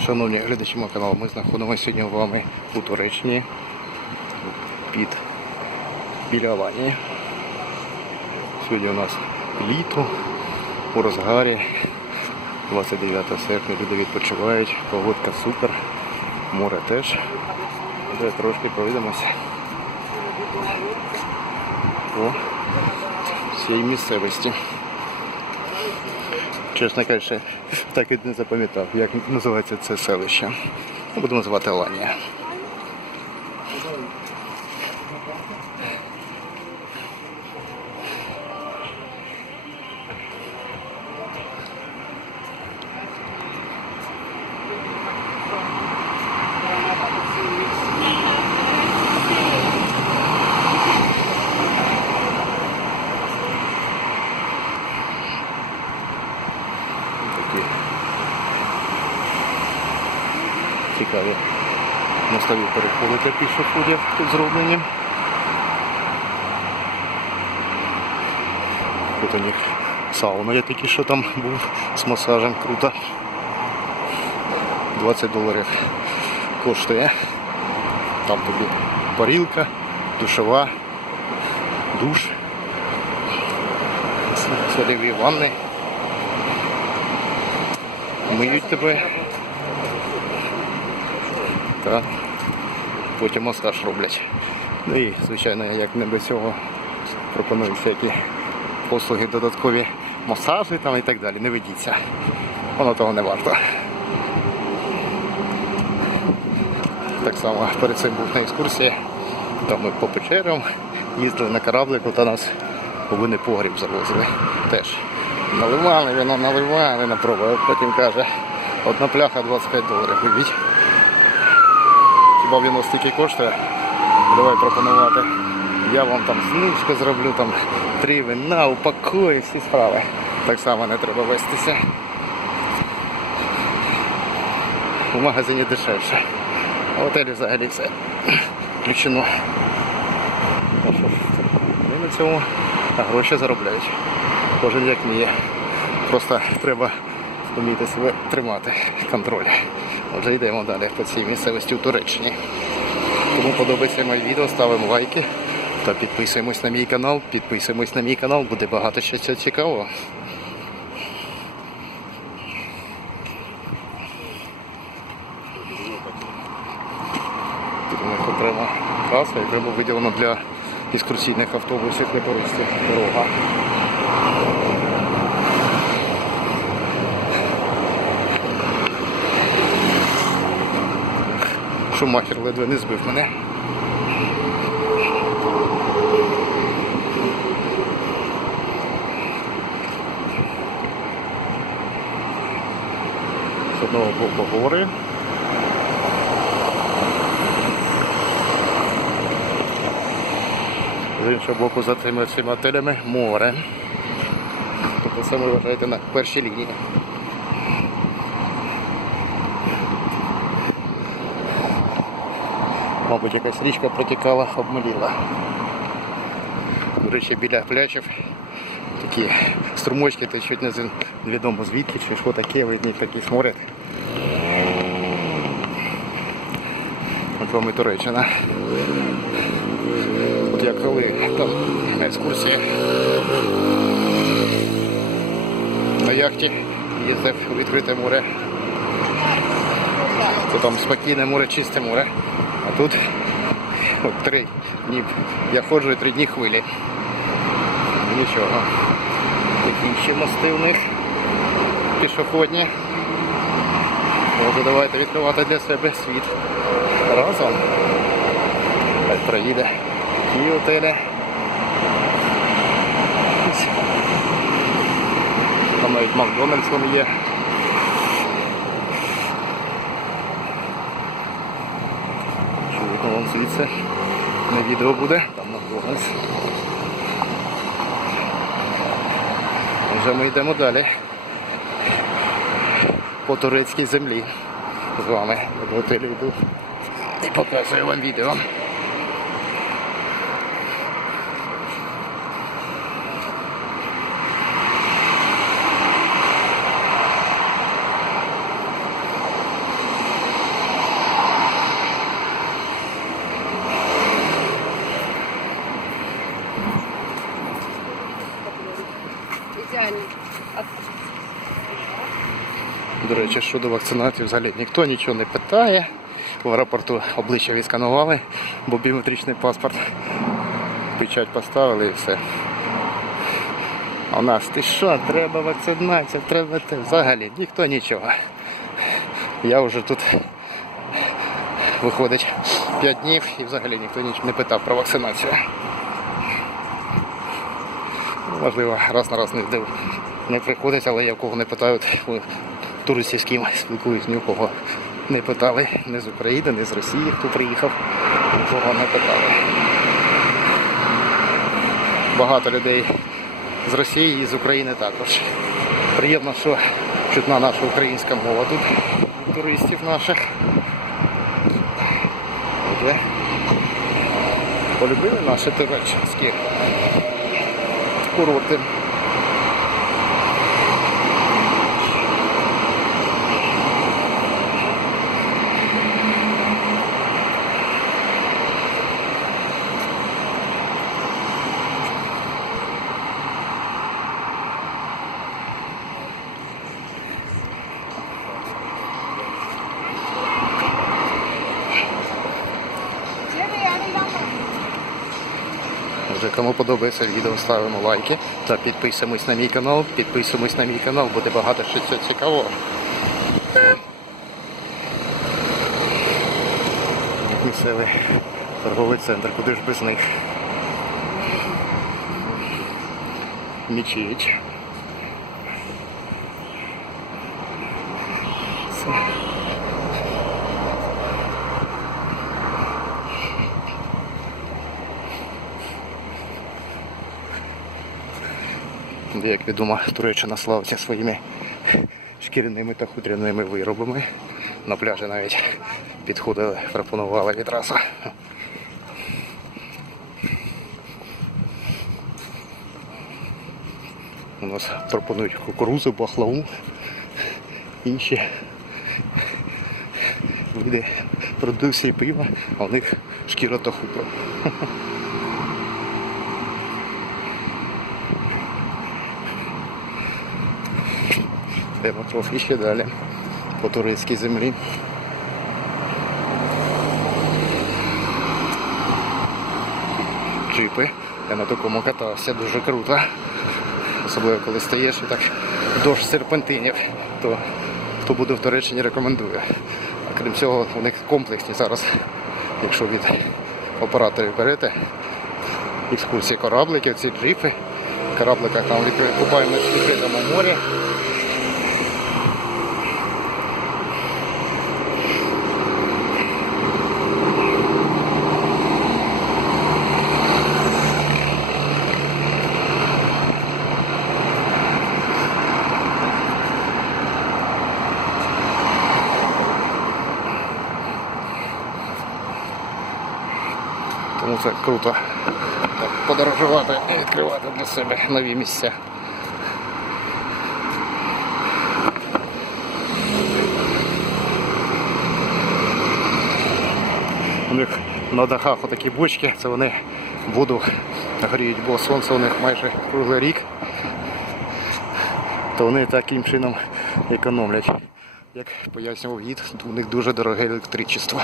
Шановні глядачі мого каналу, ми знаходимося сьогодні з вами у Туреччині під біля. Сьогодні у нас літо у розгарі. 29 серпня люди відпочивають, погодка супер, море теж. Де трошки пройдемося по всій місцевості. Чесно кажучи, так і не запам'ятав, як називається це селище. Будемо звати Аланія. Такі цікаві мостові переходи для пішоходів тут зроблені. Тут у них сауна є такі, що там був з масажем, круто. 20 доларів коштує. Там тобі парілка, душова, душ, садові ванни. Миють тебе. Та потім масаж роблять. Ну і, звичайно, як не без цього пропонують всякі послуги додаткові масажі там і так далі. Не ведіться. Воно того не варто. Так само перед цим був на екскурсії. Там ми по печерам їздили на кораблику та нас у погріб завозили. Теж. Наливали вино, наливали на пробу. От Потім каже, одна пляха 25 доларів. Хіба воно стільки коштує? Давай пропонувати. Я вам там знижку зроблю, там три вина, упакую, всі справи. Так само не треба вестися. У магазині дешевше. А в готелі взагалі все включено. Ну що ж, вони на цьому гроші заробляють. Кожен як вміє. Просто треба вміти себе тримати контроль. Отже, йдемо далі по цій місцевості у Туреччині. Кому подобається моє відео, ставимо лайки та підписуємось на мій канал. Підписуємось на мій канал, буде багато чого цікавого. Окрема траса, яка була виділена для екскурсійних автобусів для туристів. Дорога. Шумахер ледве не збив мене. З одного боку гори. З іншого боку за цими всіма отелями море. Тобто це ви вважаєте на першій лінії. Мабуть, якась річка протікала, обмиліла. До речі, біля пляжів такі струмочки течуть не з- невідомо звідки, чи що таке, видні такі смотрять. От вам і Туреччина. От я коли там на екскурсії на яхті їздив у відкрите море, то там спокійне море, чисте море. А тут от три дні я ходжу і три дні хвилі. Нічого. Такі ще мости у них пішохідні. Отже, давайте відкривати для себе світ. Разом. Хай проїде. Ті готелі. Там навіть Макдональдс є. Звідси. На відео буде, там на Макдональдс. Вже ми йдемо далі. По турецькій землі. З вами до готелю йду. І показую вам відео. Речі, щодо вакцинації взагалі ніхто нічого не питає. В аеропорту обличчя відсканували, бо біометричний паспорт. Печать поставили і все. А у нас ти що, треба вакцинація, треба те. Взагалі ніхто нічого. Я вже тут виходить 5 днів і взагалі ніхто ніч не питав про вакцинацію. Можливо, раз на раз не, здив- не приходить, але я в кого не питаю, туристів з ким спілкуюсь, ні у кого не питали, не з України, не з Росії, хто приїхав, нікого не питали. Багато людей з Росії і з України також. Приємно, що чутна наша українська мова тут туристів наших. Отже, Полюбили наші туреччинські курорти. Отже, кому подобається відео, ставимо лайки та підписуємось на мій канал. Підписуємось на мій канал, буде багато що цікавого. Місцевий торговий центр, куди ж без них. Мічіть. Де, як відомо, Туреччина славиться своїми шкіряними та хутряними виробами. На пляжі навіть підходили, пропонували відразу. У нас пропонують кукурузу, бахлаву, інші види продукції пива, а у них шкіра та хутро. Йдемо трохи ще далі по турецькій землі. Джипи. Я на такому катався, дуже круто. Особливо коли стаєш і так дощ серпентинів, то хто буде в Туреччині рекомендую. А крім цього, у них комплексні зараз, якщо від операторів берете екскурсії корабликів, ці джипи. Кораблика там відкри- купаємо на відкритому морі. Тому це круто подорожувати і відкривати для себе нові місця. У них на дахах отакі бочки, це вони воду гріють, бо сонце у них майже круглий рік. То вони таким чином економлять. Як пояснював гід, у них дуже дороге електричество.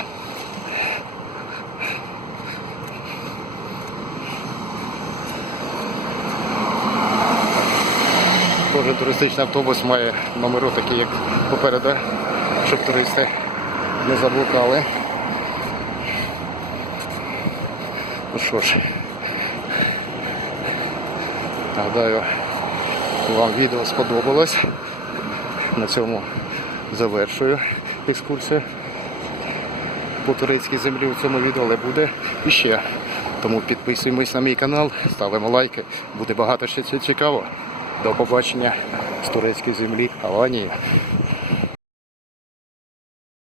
Кожен туристичний автобус має номери такі, як попереду, щоб туристи не заблукали. Ну що ж, гадаю, вам відео сподобалось. На цьому завершую екскурсію по турецькій землі у цьому відео, але буде іще. Тому підписуємось на мій канал, ставимо лайки, буде багато ще цікавого. До побачення з турецької землі Аланії.